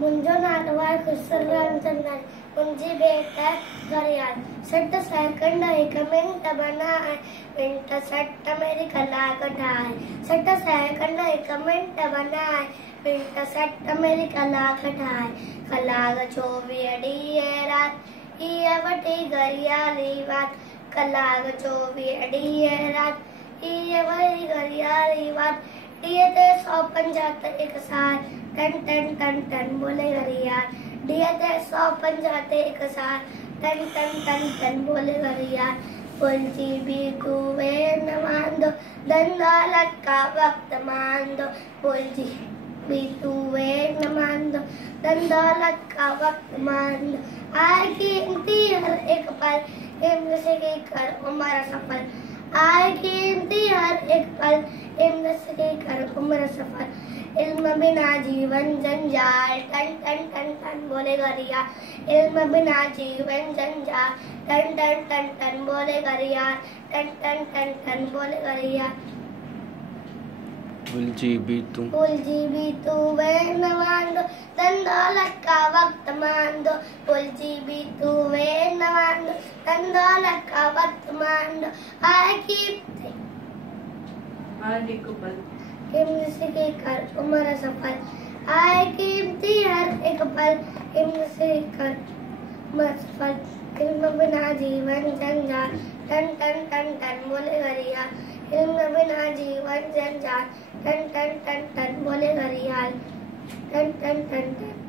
मुंजो नाटवार खुसराम चंदन मुंजी बेटा घरियाल सट सेकंड एक मिनट बनाए मिनट सट मेरी कला कटाए सट सेकंड एक मिनट बनाए मिनट सट मेरी कला कटाए कला चोवी रात ये वटी घरियाली बात कला चोवी रात ये वही घरियाली बात ये ते 150 एक साथ टन टन टन टन बोले घरियाल दिए थे 150 एक साथ टन टन टन टन बोले घरियाल पुलची भी कुए न मान दो दंडालत का वक्त मान दो पुलची भी कुए न मान दो दंडालत का वक्त मान दो आय कीमती हर एक पल इम्र से कर उम्र सफल आय कीमती हर एक पल इम्र से कर उम्र सफल इल्म बिना जीवन जंजाल टन टन टन टन बोले गरिया इल्म बिना जीवन जंजाल टन टन टन टन बोले गरिया टन टन टन टन बोले गरिया उलझी भी तू वे न मान दो दंडौलत का वक्त मान दो उलझी भी तू वे न मान दो दंडौलत का वक्त मान दो आए कीमती हर एक पल इम्र से कर उम्र सफल आए कीमती हर एक पल इम्र से कर उम्र सफल इल्म बिना जीवन जंजाल टन टन टन टन बोले गरिया इल्म बिना जीवन जंजाल टन टन टन टन बोले घरियाल टन टन टन टन